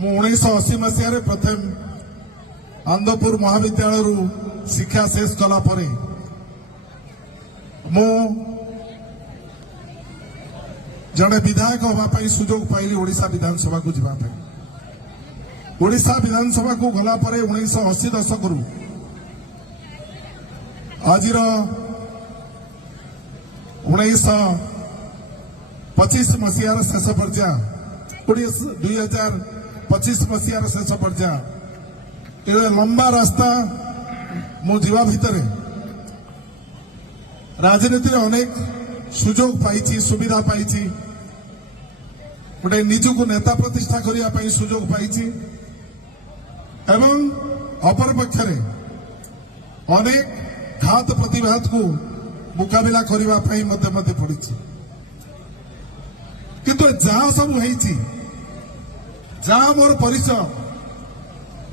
ମୁଁ 1980 ମସିହାରେ ପ୍ରଥମ ଆନ୍ଦପୁର ମହାବିଦ୍ୟାଳୟରୁ ଶିକ୍ଷା ଶେଷ କଲା ପରେ ମୁଁ ଜଣେ ବିଧାୟକ ହେବା ପାଇଁ ସୁଯୋଗ ପାଇଲି ଓଡ଼ିଶା ବିଧାନସଭାକୁ ଯିବା ପାଇଁ। ଓଡ଼ିଶା ବିଧାନସଭାକୁ ଗଲା ପରେ 1980 ଦଶକରୁ ଆଜିର 1925 ମସିହାର ଶେଷ ପର୍ଯ୍ୟାୟ 2025 ମସିହାର ଶେଷ ପର୍ଯ୍ୟାୟ ଏ ଲମ୍ବା ରାସ୍ତା ମୁଁ ଯିବା ଭିତରେ ରାଜନୀତିରେ ଅନେକ ସୁଯୋଗ ପାଇଛି, ସୁବିଧା ପାଇଛି, ଗୋଟେ ନିଜକୁ ନେତା ପ୍ରତିଷ୍ଠା କରିବା ପାଇଁ ସୁଯୋଗ ପାଇଛି ଏବଂ ଅପରପକ୍ଷରେ ଅନେକ ଘାତ ପ୍ରତିଘାତକୁ ମୁକାବିଲା କରିବା ପାଇଁ ମୋତେ ପଡ଼ିଛି। କିନ୍ତୁ ଯାହା ସବୁ ହେଇଛି, ଯାହା ମୋର ପରିଚୟ,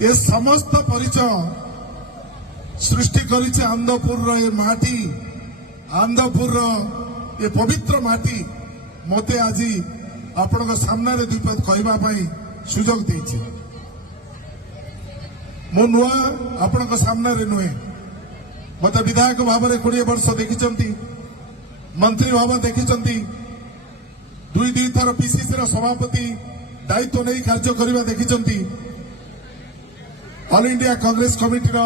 ଏ ସମସ୍ତ ପରିଚୟ ସୃଷ୍ଟି କରିଛି ଆନ୍ଦପୁରର ଏ ମାଟି, ଆନ୍ଦପୁରର ଏ ପବିତ୍ର ମାଟି ମୋତେ ଆଜି ଆପଣଙ୍କ ସାମ୍ନାରେ ଦୁଇ ପଦ କହିବା ପାଇଁ ସୁଯୋଗ ଦେଇଛି। ମୁଁ ନୂଆ ଆପଣଙ୍କ ସାମ୍ନାରେ ନୁହେଁ। ମୋତେ ବିଧାୟକ ଭାବରେ 20 ବର୍ଷ ଦେଖିଛନ୍ତି, ମନ୍ତ୍ରୀ ଭାବରେ ଦେଖିଛନ୍ତି, ଦୁଇ ଥର ପିସିସିର ସଭାପତି ଦାୟିତ୍ୱ ନେଇ କାର୍ଯ୍ୟ କରିବା ଦେଖିଛନ୍ତି, ଅଲ୍ ଇଣ୍ଡିଆ କଂଗ୍ରେସ କମିଟିର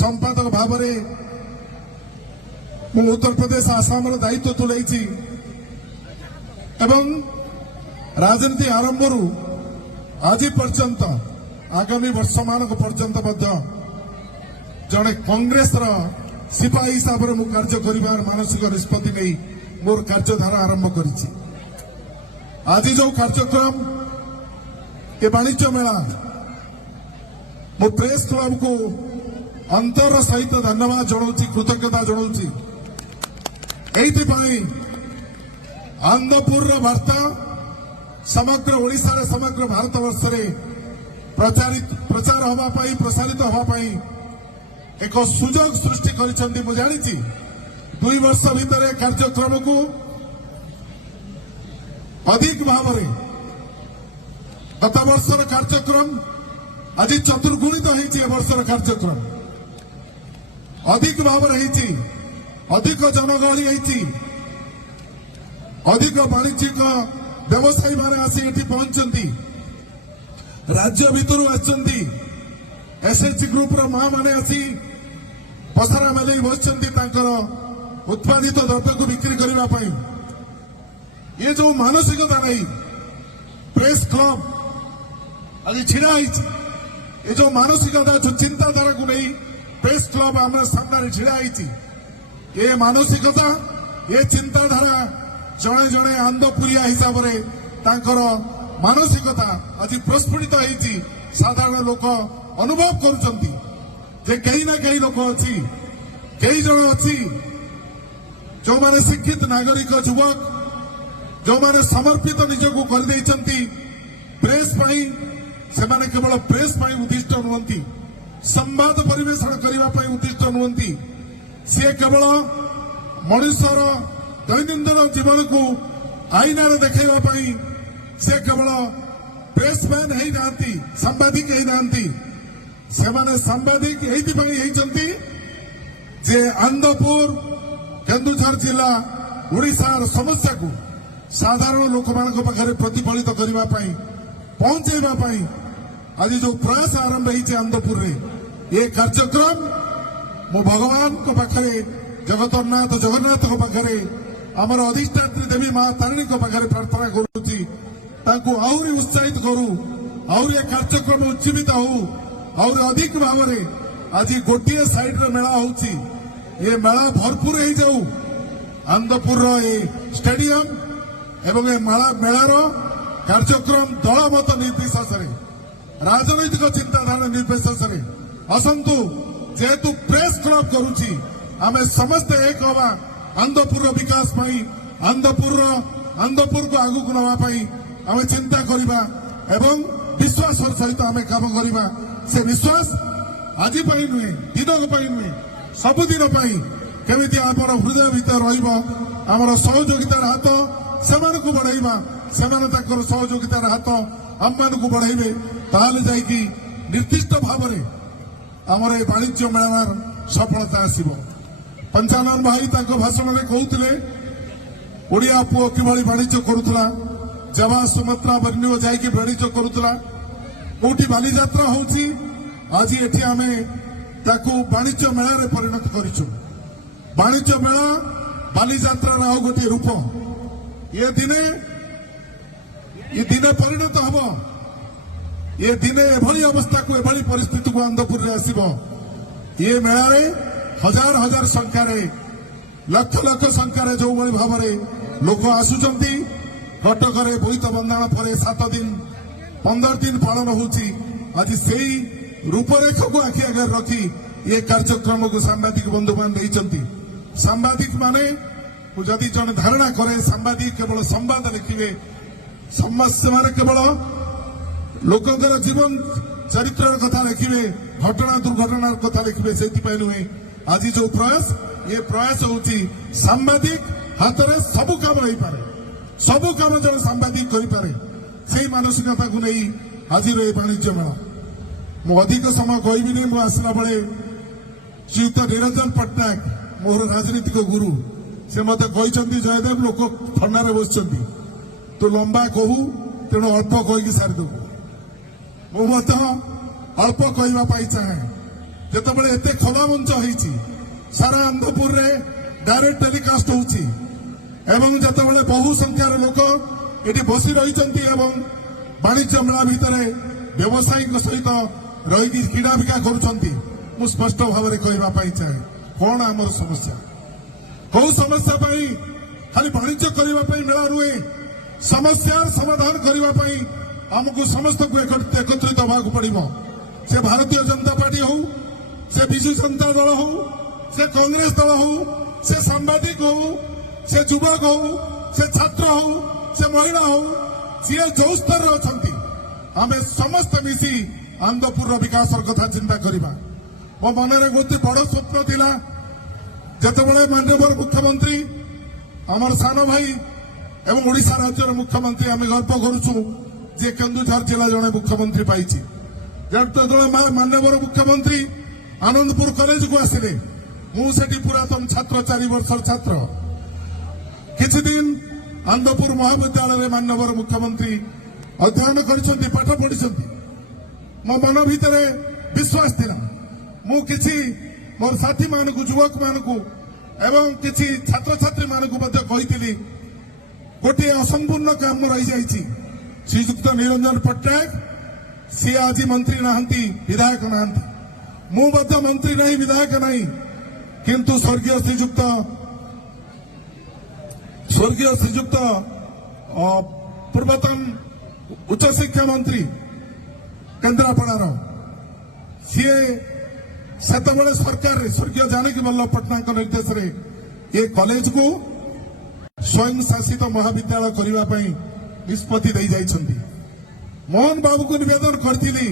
ସମ୍ପାଦକ ଭାବରେ ମୁଁ ଉତ୍ତରପ୍ରଦେଶ ଆସାମର ଦାୟିତ୍ୱ ତୁଲାଇଛି ଏବଂ ରାଜନୀତି ଆରମ୍ଭରୁ ଆଜି ପର୍ଯ୍ୟନ୍ତ ଆଗାମୀ ବର୍ଷମାନଙ୍କ ପର୍ଯ୍ୟନ୍ତ ମଧ୍ୟ ଜଣେ କଂଗ୍ରେସର ସିପାହୀ ହିସାବରେ ମୁଁ କାର୍ଯ୍ୟ କରିବାର ମାନସିକ ନିଷ୍ପତ୍ତି ନେଇ ମୋର କାର୍ଯ୍ୟଧାରା ଆରମ୍ଭ କରିଛି। ଆଜି ଯେଉଁ କାର୍ଯ୍ୟକ୍ରମ ଏ ବାଣିଜ୍ୟ ମେଳା, ମୁଁ ପ୍ରେସ୍ କ୍ଲବକୁ ଅନ୍ତର ସହିତ ଧନ୍ୟବାଦ ଜଣାଉଛି, କୃତଜ୍ଞତା ଜଣାଉଛି। ଏଇଥିପାଇଁ ଆନ୍ଦପୁରର ବାର୍ତ୍ତା ସମଗ୍ର ଓଡ଼ିଶାରେ, ସମଗ୍ର ଭାରତବର୍ଷରେ ପ୍ରଚାର ହେବା ପାଇଁ, ପ୍ରସାରିତ ହେବା ପାଇଁ ଏକ ସୁଯୋଗ ସୃଷ୍ଟି କରିଛନ୍ତି। ମୁଁ ଜାଣିଛି 2 ବର୍ଷ ଭିତରେ କାର୍ଯ୍ୟକ୍ରମକୁ ଅଧିକ ଭାବରେ ଗତ ବର୍ଷର କାର୍ଯ୍ୟକ୍ରମ ଆଜି ଚତୁର୍ଗୁଣିତ ହେଇଛି। ଏ ବର୍ଷର କାର୍ଯ୍ୟକ୍ରମ ଅଧିକ ଭାବରେ ହେଇଛି, ଅଧିକ ଜନଗହଳି ହେଇଛି, ଅଧିକ ବାଣିଜ୍ୟିକ ବ୍ୟବସାୟୀମାନେ ଆସି ଏଠି ପହଞ୍ଚନ୍ତି, ରାଜ୍ୟ ଭିତରୁ ଆସିଛନ୍ତି, ଏସ୍ଏଚଜି ଗ୍ରୁପର ମା ମାନେ ଆସି ପସରା ମେଲେଇ ବସିଛନ୍ତି ତାଙ୍କର ଉତ୍ପାଦିତ ଦ୍ରବ୍ୟକୁ ବିକ୍ରି କରିବା ପାଇଁ। ଏ ଯୋଉ ମାନସିକତା ନେଇ ପ୍ରେସ୍ କ୍ଲବ ଆଜି ଛିଡା ହେଇଛି, ଏ ଯୋଉ ମାନସିକତା, ଯୋଉ ଚିନ୍ତାଧାରାକୁ ନେଇ ପ୍ରେସ୍ କ୍ଲବ ଆମର ସାମ୍ନାରେ ଛିଡା ହେଇଛି, ଏ ମାନସିକତା, ଏ ଚିନ୍ତାଧାରା ଜଣେ ଜଣେ ଆନ୍ଦପୁରିଆ ହିସାବରେ ତାଙ୍କର ମାନସିକତା ଆଜି ପ୍ରସ୍ଫୁଟିତ ହେଇଛି। ସାଧାରଣ ଲୋକ ଅନୁଭବ କରୁଛନ୍ତି ଯେ କେହି ନା କେହି ଲୋକ ଅଛି, କେହି ଜଣେ ଅଛି ଯେଉଁମାନେ ଶିକ୍ଷିତ ନାଗରିକ ଯୁବକ, ଯେଉଁମାନେ ସମର୍ପିତ ନିଜକୁ କରିଦେଇଛନ୍ତି ପ୍ରେସ୍ ପାଇଁ। ସେମାନେ କେବଳ ପ୍ରେସ୍ ପାଇଁ ଉଦ୍ଦିଷ୍ଟ ନୁହନ୍ତି, ସମ୍ବାଦ ପରିବେଷଣ କରିବା ପାଇଁ ଉଦ୍ଦିଷ୍ଟ ନୁହନ୍ତି। ସିଏ କେବଳ ମଣିଷର ଦୈନନ୍ଦିନ ଜୀବନକୁ ଆଇନାରେ ଦେଖାଇବା ପାଇଁ ସେ କେବଳ ପ୍ରେସମ୍ୟାନ୍ ହେଇନାହାନ୍ତି, ସାମ୍ବାଦିକ ହେଇନାହାନ୍ତି। ସେମାନେ ସାମ୍ବାଦିକ ଏଇଥିପାଇଁ ହେଇଛନ୍ତି ଯେ ଆନ୍ଦପୁର, କେନ୍ଦୁଝର ଜିଲ୍ଲା, ଓଡ଼ିଶାର ସମସ୍ୟାକୁ ସାଧାରଣ ଲୋକମାନଙ୍କ ପାଖରେ ପ୍ରତିଫଳିତ କରିବା ପାଇଁ, ପହଞ୍ଚାଇବା ପାଇଁ ଆଜି ଯୋଉ ପ୍ରୟାସ ଆରମ୍ଭ ହେଇଛି ଆନ୍ଦପୁରରେ, ଏ କାର୍ଯ୍ୟକ୍ରମ ମୁଁ ଭଗବାନଙ୍କ ପାଖରେ, ଜଗନ୍ନାଥଙ୍କ ପାଖରେ, ଆମର ଅଧିଷ୍ଠାତ୍ରୀ ଦେବୀ ମା ତାରିଣୀଙ୍କ ପାଖରେ ପ୍ରାର୍ଥନା କରୁଛି, ତାଙ୍କୁ ଆହୁରି ଉତ୍ସାହିତ କରୁ, ଆହୁରି ଏ କାର୍ଯ୍ୟକ୍ରମ ଉଜ୍ଜୀବିତ ହଉ, ଆହୁରି ଅଧିକ ଭାବରେ। ଆଜି ଗୋଟିଏ ସାଇଡରେ ମେଳା ହଉଛି, ଏ ମେଳା ଭରପୁର ହେଇଯାଉ। ଆନ୍ଦପୁରର ଏ ଷ୍ଟାଡିୟମ ଏବଂ ଏ ମେଳାର କାର୍ଯ୍ୟକ୍ରମ ଦଳମତ ନିର୍ବିଶେଷରେ, ରାଜନୈତିକ ଚିନ୍ତାଧାରା ନିର୍ବିଶେଷରେ ଆସନ୍ତୁ। ଯେହେତୁ ପ୍ରେସ୍ କ୍ଲବ କରୁଛି, ଆମେ ସମସ୍ତେ ଏକ ହେବା ଆନ୍ଦପୁରର ବିକାଶ ପାଇଁ, ଆନ୍ଦପୁରକୁ ଆଗକୁ ନେବା ପାଇଁ ଆମେ ଚିନ୍ତା କରିବା ଏବଂ ବିଶ୍ୱାସର ସହିତ ଆମେ କାମ କରିବା। ସେ ବିଶ୍ୱାସ ଆଜି ପାଇଁ ନୁହେଁ, ଦିନକ ପାଇଁ ନୁହେଁ, ସବୁଦିନ ପାଇଁ କେମିତି ଆମର ହୃଦୟ ଭିତରେ ରହିବ। ଆମର ସହଯୋଗିତାର ହାତ ସେମାନଙ୍କୁ ବଢାଇବା, ସେମାନେ ତାଙ୍କର ସହଯୋଗିତାର ହାତ ଆମମାନଙ୍କୁ ବଢାଇବେ ତାହେଲେ ଯାଇକି ନିର୍ଦ୍ଦିଷ୍ଟ ଭାବରେ ଆମର ଏ ବାଣିଜ୍ୟ ମେଳାର ସଫଳତା ଆସିବ। ପଞ୍ଚାନନ ଭାଇ ତାଙ୍କ ଭାଷଣରେ କହୁଥିଲେ ଓଡିଆ ପୁଅ କିଭଳି ବାଣିଜ୍ୟ କରୁଥିଲା, ଜବା ସୁମାତ୍ରା ବର୍ଣ୍ଣିଓ ଯାଇକି ବାଣିଜ୍ୟ କରୁଥିଲା, କୋଉଠି ବାଲିଯାତ୍ରା ହଉଛି, ଆଜି ଏଠି ଆମେ ତାକୁ ବାଣିଜ୍ୟ ମେଳାରେ ପରିଣତ କରିଛୁ। ବାଣିଜ୍ୟ ମେଳା ବାଲିଯାତ୍ରାର ଆଉ ଗୋଟିଏ ରୂପ। ଏ ଦିନେ ପରିଣତ ହବ, ଏ ଦିନେ ଏଭଳି ଅବସ୍ଥାକୁ ଏଭଳି ପରିସ୍ଥିତିକୁ ଆନନ୍ଦପୁରରେ ଆସିବ। ଏ ମେଳାରେ ହଜାର ହଜାର ସଂଖ୍ୟାରେ ଲକ୍ଷ ଲକ୍ଷ ସଂଖ୍ୟାରେ ଯେଉଁଭଳି ଭାବରେ ଲୋକ ଆସୁଛନ୍ତି, କଟକରେ ବୋଇତ ବନ୍ଦାଣ ପରେ 7 ଦିନ 15 ଦିନ ପାଳନ ହେଉଛି। ଆଜି ସେଇ ରୂପରେଖକୁ ଆଖି ଆଗରେ ରଖି ଏ କାର୍ଯ୍ୟକ୍ରମକୁ ସାମ୍ବାଦିକ ବନ୍ଧୁମାନେ ନେଇଛନ୍ତି। ସାମ୍ବାଦିକ ମାନେ ଯଦି ଜଣେ ଧାରଣା କରେ ସାମ୍ବାଦିକ କେବଳ ସମ୍ବାଦ ଲେଖିବେ, ସେମାନେ କେବଳ ଲୋକଙ୍କର ଜୀବନ ଚରିତ୍ରର କଥା ଲେଖିବେ, ଘଟଣା ଦୁର୍ଘଟଣାର କଥା ଲେଖିବେ, ସେଥିପାଇଁ ନୁହେଁ। ଆଜି ଯୋଉ ପ୍ରୟାସ, ଏ ପ୍ରୟାସ ହେଉଛି ସାମ୍ବାଦିକ ହାତରେ ସବୁ କାମ ହେଇପାରେ, ସବୁ କାମ ଜଣେ ସାମ୍ବାଦିକ କରିପାରେ। ସେଇ ମାନସିକତାକୁ ନେଇ ଆଜିର ଏ ବାଣିଜ୍ୟ ମେଳା। ମୁଁ ଅଧିକ ସମୟ କହିବିନି। ମୁଁ ଆସିଲା ବେଳେ ଶ୍ରୀଯୁକ୍ତ ନିରଞ୍ଜନ ପଟ୍ଟନାୟକ ମୋର ରାଜନୈତିକ ଗୁରୁ, ସେ ମତେ କହିଛନ୍ତି, ଜୟଦେବ ଲୋକ ଥଣ୍ଡାରେ ବସିଛନ୍ତି, ତୁ ଲମ୍ବା କହୁ, ତେଣୁ ଅଳ୍ପ କହିକି ସାରିଦେବୁ। ମୁଁ ମଧ୍ୟ ଅଳ୍ପ କହିବା ପାଇଁ ଚାହେଁ। ଯେତେବେଳେ ଏତେ ଖୋଲା ମଞ୍ଚ ହେଇଛି, ସାରା ଆନନ୍ଦପୁରରେ ଡାଇରେକ୍ଟ ଟେଲିକାଷ୍ଟ ହେଉଛି ଏବଂ ଯେତେବେଳେ ବହୁ ସଂଖ୍ୟାର ଲୋକ ଏଠି ବସି ରହିଛନ୍ତି ଏବଂ ବାଣିଜ୍ୟ ମେଳା ଭିତରେ ବ୍ୟବସାୟୀଙ୍କ ସହିତ ରହିକି କିଣାବିକା କରୁଛନ୍ତି, ମୁଁ ସ୍ପଷ୍ଟ ଭାବରେ କହିବା ପାଇଁ ଚାହେଁ କଣ ଆମର ସମସ୍ୟା। କୋଉ ସମସ୍ୟା ପାଇଁ ଖାଲି ବାଣିଜ୍ୟ କରିବା ପାଇଁ ମେଳା ନୁହେଁ, ସମସ୍ୟାର ସମାଧାନ କରିବା ପାଇଁ ଆମକୁ ସମସ୍ତଙ୍କୁ ଏକତ୍ରିତ ହେବାକୁ ପଡିବ। ସେ ଭାରତୀୟ ଜନତା ପାର୍ଟି ହଉ, ସେ ବିଜୁ ଜନତା ଦଳ ହଉ, ସେ କଂଗ୍ରେସ ଦଳ ହଉ, ସେ ସାମ୍ବାଦିକ ହଉ, ସେ ଯୁବକ ହଉ, ସେ ଛାତ୍ର ହଉ, ସେ ମହିଳା ହଉ, ଯିଏ ଯୋଉ ସ୍ତରରେ ଅଛନ୍ତି, ଆମେ ସମସ୍ତେ ମିଶି ଆନନ୍ଦପୁରର ବିକାଶର କଥା ଚିନ୍ତା କରିବା। ମୋ ମନରେ ଗୋଟେ ବଡ ସ୍ୱପ୍ନ ଥିଲା, ଯେତେବେଳେ ମାନ୍ୟବର ମୁଖ୍ୟମନ୍ତ୍ରୀ ଆମର ସାନ ଭାଇ ଏବଂ ଓଡ଼ିଶା ରାଜ୍ୟର ମୁଖ୍ୟମନ୍ତ୍ରୀ, ଆମେ ଗର୍ବ କରୁଛୁ ଯେ କେନ୍ଦୁଝର ଜିଲ୍ଲା ଜଣେ ମୁଖ୍ୟମନ୍ତ୍ରୀ ପାଇଛି। ଯେତେବେଳେ ମାନ୍ୟବର ମୁଖ୍ୟମନ୍ତ୍ରୀ ଆନନ୍ଦପୁର କଲେଜକୁ ଆସିଲେ, ମୁଁ ସେଠି ପୁରାତନ ଛାତ୍ର, 4 ବର୍ଷର ଛାତ୍ର। କିଛି ଦିନ ଆନନ୍ଦପୁର ମହାବିଦ୍ୟାଳୟରେ ମାନ୍ୟବର ମୁଖ୍ୟମନ୍ତ୍ରୀ ଅଧ୍ୟୟନ କରିଛନ୍ତି, ପାଠ ପଢିଛନ୍ତି। ମୋ ମନ ଭିତରେ ବିଶ୍ୱାସ ଥିଲା। ମୁଁ କିଛି ମୋର ସାଥୀମାନଙ୍କୁ, ଯୁବକମାନଙ୍କୁ ଏବଂ କିଛି ଛାତ୍ରଛାତ୍ରୀମାନଙ୍କୁ ମଧ୍ୟ କହିଥିଲି, ଗୋଟିଏ ଅସମ୍ପୂର୍ଣ୍ଣ କାମ ରହିଯାଇଛି। ଶ୍ରୀଯୁକ୍ତ ନିରଞ୍ଜନ ପଟ୍ଟନାୟକ ସିଏ ଆଜି ମନ୍ତ୍ରୀ ନାହାନ୍ତି, ବିଧାୟକ ନାହାନ୍ତି, ମୁଁ ମଧ୍ୟ ମନ୍ତ୍ରୀ ନାହିଁ, ବିଧାୟକ ନାହିଁ, କିନ୍ତୁ ସ୍ୱର୍ଗୀୟ ଶ୍ରୀଯୁକ୍ତ ପୂର୍ବତନ ଉଚ୍ଚଶିକ୍ଷା ମନ୍ତ୍ରୀ କେନ୍ଦ୍ରାପଡ଼ାର, ସିଏ ସେତେବେଳେ ସରକାରରେ ସ୍ୱର୍ଗୀୟ ଜାନକୀ ବଲ୍ଲଭ ପଟ୍ଟନାୟକଙ୍କ ନିର୍ଦ୍ଦେଶରେ ଏ କଲେଜକୁ ସ୍ୱୟଂ ଶାସିତ ମହାବିଦ୍ୟାଳୟ କରିବା ପାଇଁ ନିଷ୍ପତ୍ତି ଦେଇଯାଇଛନ୍ତି। ମୋହନ ବାବୁଙ୍କୁ ନିବେଦନ କରିଥିଲି,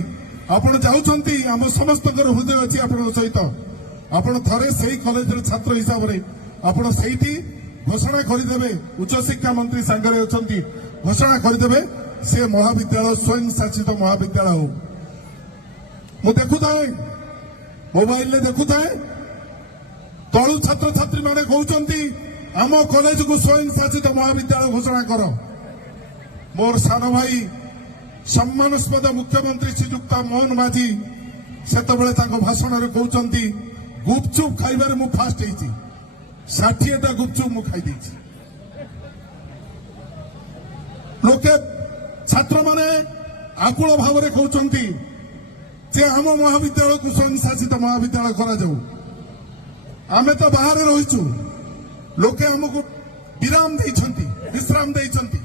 ଆପଣ ଯାଉଛନ୍ତି, ଆମ ସମସ୍ତଙ୍କର ହୃଦୟ ଅଛି ଆପଣଙ୍କ ସହିତ, ଆପଣ ଥରେ ସେଇ କଲେଜର ଛାତ୍ର ହିସାବରେ ଆପଣ ସେଇଠି ଘୋଷଣା କରିଦେବେ, ଉଚ୍ଚଶିକ୍ଷା ମନ୍ତ୍ରୀ ସାଙ୍ଗରେ ଅଛନ୍ତି, ଘୋଷଣା କରିଦେବେ ସେ ମହାବିଦ୍ୟାଳୟ ସ୍ୱୟଂ ଶାସିତ ମହାବିଦ୍ୟାଳୟ ହଉ। ମୁଁ ଦେଖୁଥାଏ, ମୋବାଇଲରେ ଦେଖୁଥାଏ, ତଳୁ ଛାତ୍ରଛାତ୍ରୀମାନେ କହୁଛନ୍ତି ଆମ କଲେଜକୁ ସ୍ୱୟଂ ଶାସିତ ମହାବିଦ୍ୟାଳୟ ଘୋଷଣା କର। ମୋର ସାନ ଭାଇ ସମ୍ମାନସ୍ପଦ ମୁଖ୍ୟମନ୍ତ୍ରୀ ଶ୍ରୀଯୁକ୍ତ ମୋହନ ମାଝୀ ସେତେବେଳେ ତାଙ୍କ ଭାଷଣରେ କହୁଛନ୍ତି, ଗୁପଚୁପ ଖାଇବାରେ ମୁଁ ଫାଷ୍ଟ ହେଇଛି, 60ଟା ଗୁପଚୁପ ମୁଁ ଖାଇଦେଇଛି। ଲୋକେ ଛାତ୍ରମାନେ ଆକୁଳ ଭାବରେ କହୁଛନ୍ତି ଯେ ଆମ ମହାବିଦ୍ୟାଳୟକୁ ସ୍ୱୟଂ ଶାସିତ ମହାବିଦ୍ୟାଳୟ କରାଯାଉ। ଆମେ ତ ବାହାରେ ରହିଛୁ, ଲୋକେ ଆମକୁ ବିରାମ ଦେଇଛନ୍ତି, ବିଶ୍ରାମ ଦେଇଛନ୍ତି,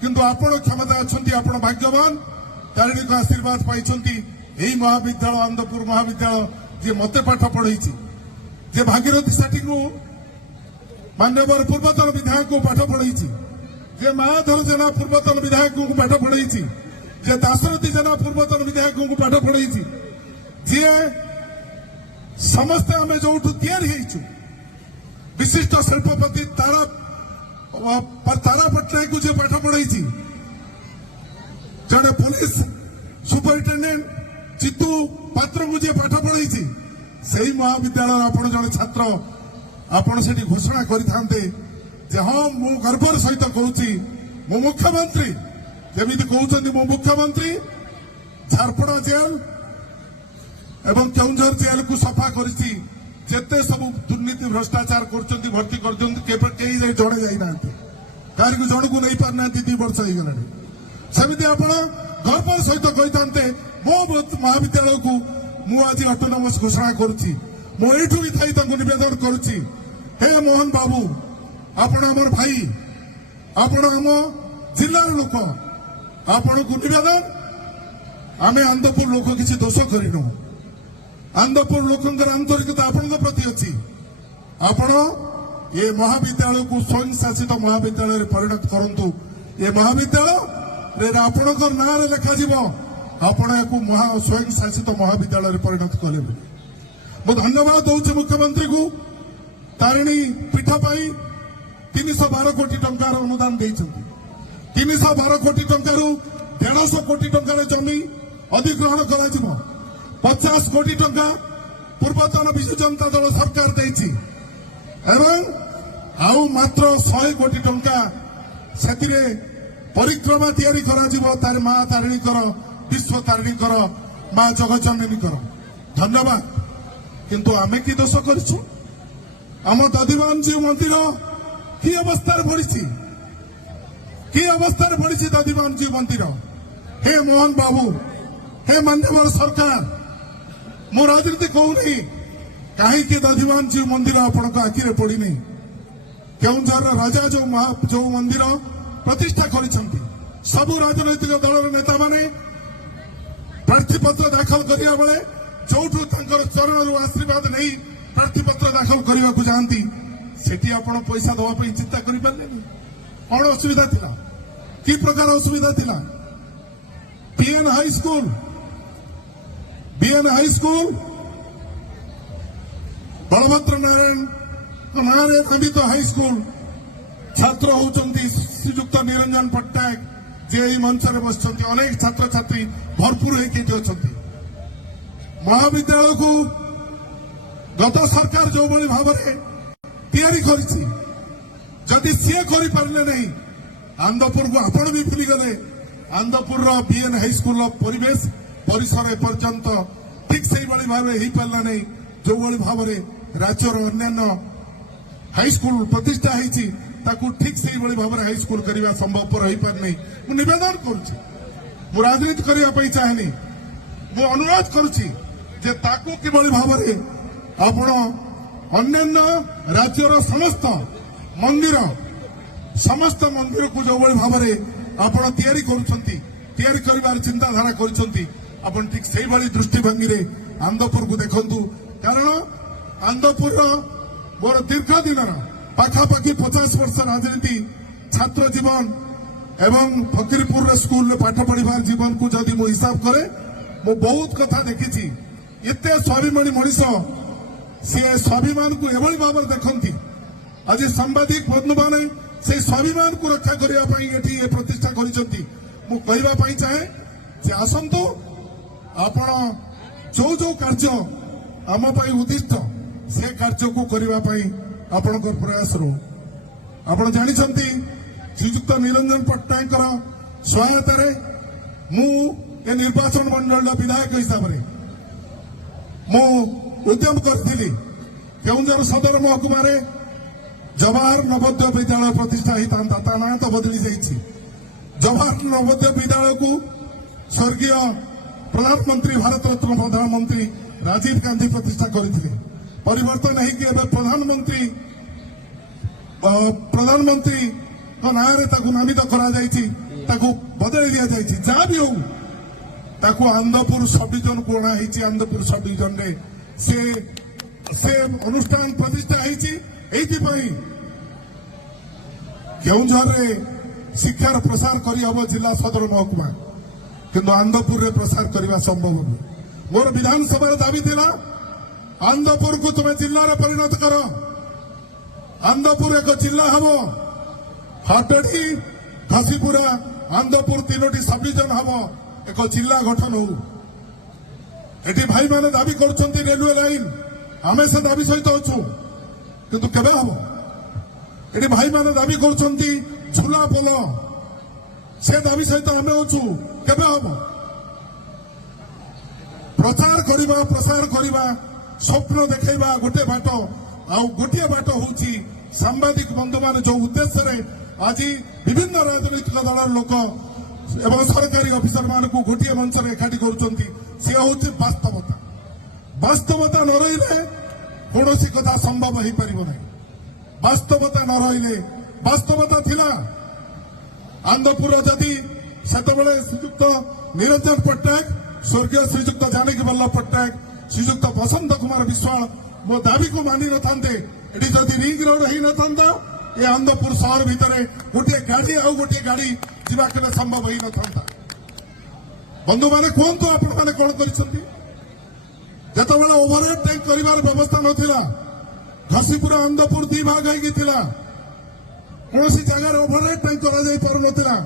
କିନ୍ତୁ ଆପଣ କ୍ଷମତା ଅଛନ୍ତି, ଆପଣ ଭାଗ୍ୟବାନ, ତାରିଣୀଙ୍କ ଆଶୀର୍ବାଦ ପାଇଛନ୍ତି। ଏହି ମହାବିଦ୍ୟାଳୟ ଆନନ୍ଦପୁର ମହାବିଦ୍ୟାଳୟ ଯିଏ ମତେ ପାଠ ପଢେଇଛି, ଯେ ଭାଗୀରଥୀ ସେଠୀଙ୍କୁ ମାନ୍ୟବର ପୂର୍ବତନ ବିଧାୟକଙ୍କୁ ପାଠ ପଢେଇଛି, ଯେ ମାୟାଧର ଜେନା ପୂର୍ବତନ ବିଧାୟକଙ୍କୁ ପାଠ ପଢେଇଛି, ଯେ ଦାଶରଥୀ ଜେନା ପୂର୍ବତନ ବିଧାୟକଙ୍କୁ ପାଠ ପଢେଇଛି, ଯିଏ ସମସ୍ତେ ଆମେ ଯୋଉଠୁ ତିଆରି ହେଇଛୁ, ବିଶିଷ୍ଟ ଶିଳ୍ପପତି ତାରା ପଟ୍ଟନାୟକଙ୍କୁ ଯିଏ ପାଠ ପଢେଇଛି, जड़े पुलिस सुपरिटेडेंट चितू पात्र को जी पाठ पढ़ाई से महाविद्यालय आपण जड़े छात्र आपण से घोषणा करते हाँ मु गर्वर सहित कहूँ मो मुख्यमंत्री जमी कहते मो मुख्यमंत्री झारपड़ा जेल एवं केउंझर जेल को सफा करिछि जेते सब दुर्नीति भ्रष्टाचार कर भर्ती कर जड़े जाना कार को जन को नहीं पारना 2 वर्ष हो गलानी सेमती आप गर्वर सहित कहते मो महाविद्यालय को मु आज ऑटोनोमस घोषणा करुच्ची मुठू भी थी निवेदन करुच्ची हे मोहन बाबू आपण आमर भाई आपण आम जिलार लोक आपण को निवेदन आमे आंदपुर लोक किसी दोष करिनु आंदपुर लोकंकर आंतरिकता आपण प्रति अच्छी आपण ये महाविद्यालय को स्वयं शासित महाविद्यालय परिणत करंतु ये महाविद्यालय आपणकर ना लेखा आपण स्वयं शासित महाविद्यालय परिणत कले मु धन्यवाद दूसरी मुख्यमंत्री को तारिणी पीठ पाई 312 कोटी टंकार अनुदान देइछन्ति 312 कोटी टंकारु 150 कोटी टंकार जमी अधिग्रहण करा 50 कोटी टंका पूर्वतन विजु जनता दल सरकार देइछि एवं आउ मात्र 100 कोटी टंका सेतिरे परिक्रमा तैयारी करा तार मां तारिणी कर विश्व तारिणी कर मां जगजननी कर धन्यवाद किंतु आमे की दोष करिछु आम दधिमान जी मंदिर की अवस्था बढ़ी दधिमान जी मंदिर हे मोहन बाबू हे मान्यवर सरकार मो राजनीति कहूनी कहीं दधिमान जी मंदिर आपण आखिरे पड़ी केउंझर राजा जो मंदिर प्रतिष्ठा करिसंती सबु राजनैतिक दलर नेता माने प्रार्थीपत्र दाखल करिया बेले जोठू तांकर चरणरू आशीर्वाद नहीं प्रार्थीपत्र दाखल करने को जाती सेठी आपण पैसा दवा चिंता करि पारलेनी कौन असुविधा थिला कि प्रकार असुविधा थिला BN high school Balabhadra Narayan नारे नामित हाई स्कूल छात्र होउचंती श्रीयुक्त निरंजन पट्टनायक जे मंच में बस अनेक छात्र छात्री भरपूर होती महाविद्यालय को गत सरकार जो भाई भाव तैयारी करिछि जदि सी कर पारे नहीं आंदपुर को आपण भी भूली गले आंदपुर बीएन हाई स्कूल परिवेश परिसर एपर्यंत ठीक से भाव हो पारा नहीं जो भाव राज्यर अन्य हाई स्कूल प्रतिष्ठा होती ठीक से भाव हाई स्कूल करने संभवपर हो पार नहीं मु निवेदन करुच्ची राजनीति करने चाहेनी मु अनुरोध करुच्ची जे ताकू किभली भाव आपण अन्य राज्यर समस्त मंदिर को जो भाव आपण तैयारी कर चिंताधारा कर ठीक से दृष्टिभंगी आंदपुर को देखु कारण आंदपुर मोर दीर्घ दिन पाखापाखि 50 वर्ष राजनीति छात्र जीवन एवं फकीरपुर स्कूल पाठ पढ़ार जीवन को जदि मु हिसाब करे मु बहुत कथा देखी एत स्वाभिमानी मनीष सी स्वाभिमान को एभली भाव देखती आज सांबादिक बंधु मैंने से स्वाभिमान को रक्षा करने प्रतिष्ठा कर चाहे जे आसतु आपण जो कार्य आम उद्दिष्ट से कार्य को करने आपण प्रयास रो आपण जानिछंती श्रीयुक्त निरंजन पट्टनायक सहायता मु ए निर्वाचन मंडल विधायक हिसाब से मु उद्यम करी केउंझर सदर महकुमा जवाहर नवोदय विद्यालय प्रतिष्ठा होता ता ना तो बदली जाइए जवाहर नवोदय विद्यालय को स्वर्गीय प्रधानमंत्री भारत रत्न प्रधानमंत्री राजीव गांधी प्रतिष्ठा करते परिवर्तन है प्रधानमंत्री ना नामित कर बदल दि जाए जहाँ भी हो आंदपुर सब डिविजन को अणाई आंदपुर सब डिविजन से अनुष्ठान प्रतिष्ठा होती केउंझर शिक्षार प्रसार करहब जिला सदर महकुमा किंतु आंदपुर रे प्रसार करने संभव नहीं मोर विधानसभा दाबी थिला आंदपुर को तुम्हें जिला रे परिणत कर आंदपुर एक जिला हम हटड़ी घसीपुरा आंध्रपुर 3टी सब डिविजन हम एक जिला गठन हो एटी भाई माने दाबी कर रेलवे लाइन आमे से दाबी सहित अच्छु किंतु केबे हम एटी भाई माने दाबी कर झुला पोल से दाबी सहित आमे अच्छु केबे हम प्रचार करवा प्रसार करवा स्वप्न देखा गोटे बाट आउ गोटे बाट होची सांबादिक बंधु मान जो उद्देश्य रे आज विभिन्न राजनीतिक दल लोक एवं सरकारी अफिसर मान गोटे मंच में एकाठी करुँच सी हूँ वास्तवता वास्तवता न रही कौन कथा संभव हो पार ना वास्तवता न रही वास्तवता थिला आंध्रपुर जदि से श्रीजुक्त निरंजन पट्टनायक स्वर्गीय श्रीजुक्त जानकी वल्लभ पट्टनायक श्रीजुक्त बसंत कुमार विश्वाल मो दाबी को मानि नथांते एटी जदि रिंग रोड ही नथांता ए आंध्रपुर शहर भितर गोटे गाड़ी आउ गोटे गाड़ी जीवा केबे संभव हो नथांता बंधु माने कहतु आपण माने कौन करिसंती जतबेला ओवरहेड टैंक करिवार व्यवस्था नथिला घसीपुर आंध्रपुर दी भाग होई थिला कौनसी जगह ओवरहेड टैंक करा जाई पारु नथिला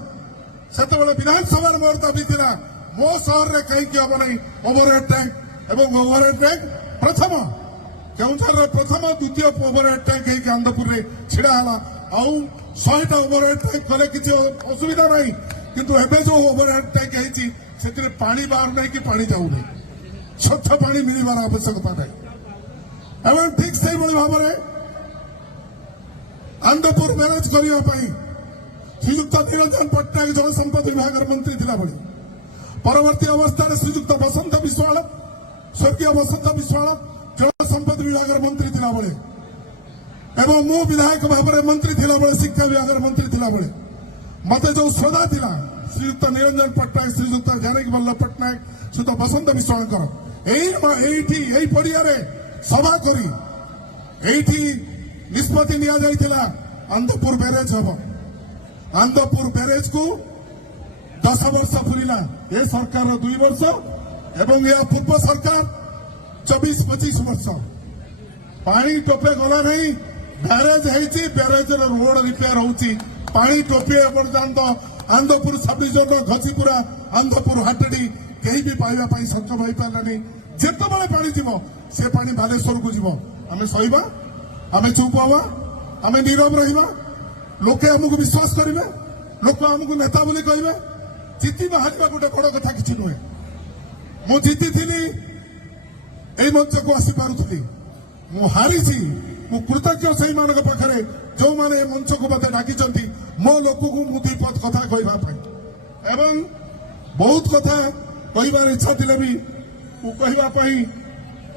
सेतबेला विधानसभा मोर दाबी थिला मो शहर रे कहीं कि हम नहीं ओवरहेड टैंक एवं ओवरहेड टैंक प्रथम केउंझर प्रथम द्वितीय ओवरहेड टैंक है आंध्रपुर रे छिड़ा हला आउ 100टा ओवरहेड टैंक कले किसी असुविधा नहीं किंतु एबे जो ओवरहेड टैंक है से पानी बाहर नहीं कि पानी जाऊ नहीं स्वच्छ पानी मिलवार आवश्यकता नहीं एवं ठीक से भाव में आंध्रपुर मैनेज करने श्रीजुक्त निरंजन पट्टनायक जलसंपद विभाग मंत्री थिला बड़ी परवर्ती अवस्था श्रीजुक्त बसंत विश्वाल स्वर्गीय बसंत विश्वाल जलसंपद विभाग मंत्री थिला बड़े एवं मु विधायक भाव में मंत्री थिला बड़े शिक्षा विभाग मंत्री थिला बड़े मते जो श्रद्धा थिला श्रीजुक्त निरंजन पट्टनायक श्रीजुक्त जानकी वल्लभ पट्टनायक श्रीजुक्त बसंत विश्वाल पड़िया सभा करी निष्पत्ति निया जाइथिला आंध्रपुर बैरेज हम आंध्रपुर बैरेज को 10 वर्ष फुलिला ए सरकार 2 वर्ष एवं या पूर्व सरकार 24-25 वर्ष पानी टोपे गला नहीं बैरेज है बैरेज रोड रिपेयर होची पानी टोपे पर्यंत आंध्रपुर सब डिविजन घसीपुरा आंध्रपुर हाटड़ी कहीं भी पाइबा सक्षम हो पारानी जितेबाला पानी जीव से पानी बालेश्वर को जीव आम सहीबा आम चुप हवा आम नीरव रहा लोके आमको विश्वास करेंगे लोक आमको नेता बोली कहे जीतवा हारिबा गोटे बड़ कथा किसी नुहे मु जीति यही मंच को आसी पारुथी मु हारी मु कृतज्ञ से पाखे जो मैंने मंच को मत डाकी मो लोक को मु 2 पद कथा कहवाई एवं बहुत कथा कहबार इच्छा थे भी कहवाई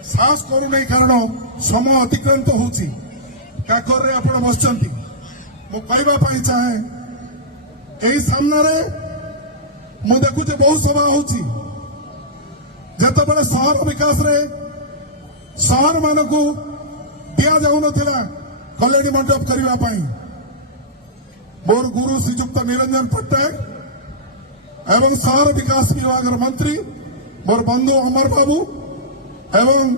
साहस करूना कारण समय अतिक्रांत होची काकर आप बस मु कहवाई चाहे यही सामने मु देखुचे बहुत सभा होची जेतेबेले शहर विकास रे शहर मान को दिया जाऊ नथिला कल्याणी मंडप करने मोर गुरु श्रीजुक्त निरंजन पट्टनायक एवं शहर विकास विभाग मंत्री मोर बंधु अमर बाबू एवं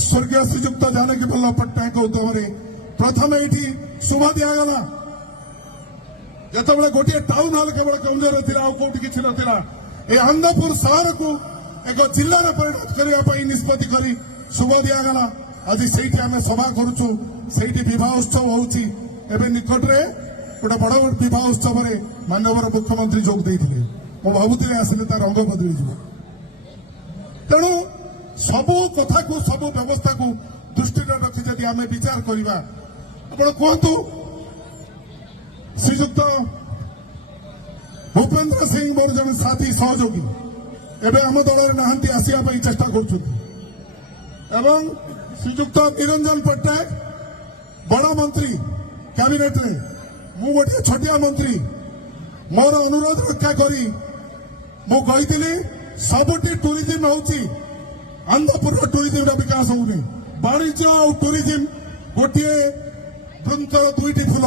स्वर्गीय श्रीजुक्त जानकी वल्लभ पट्टनायक उद्यम प्रथम ये शुभ दिगला जिते गोटे टाउन हल केवल केउंझर कौटी किसी नाला ये आंध्रपुर शहर को एक जिले में परिणत करने निष्पत्ति कर शुभ दिगला आज से आम सभा करुचु से विवाह उत्सव होची निकट में गोटे बड़ विवाह उत्सव में माननीय मुख्यमंत्री जोग देते मु भावुली आसिले तार रंग बदली तेणु सबू कथा को सबू व्यवस्था को दृष्टि रखी जदि आम विचार करवा आप कहतु श्रीजुक्त भूपेन्द्र सिंह मोर जन साथी सहयोगी एवं आम दल नहांती आसवाई चेष्टा कर श्रीजुक्त निरंजन पट्टनायक बड़ मंत्री कैबिनेट रे मु गोटे छोटिया मंत्री मोर अनुरोध रक्षा करी मु कही सबुटी टूरिज्म होची आंध्रपुर टूरिज्म विकास होनी वाणिज्य और टूरिज्म गोटे वृंतर 2टी फूल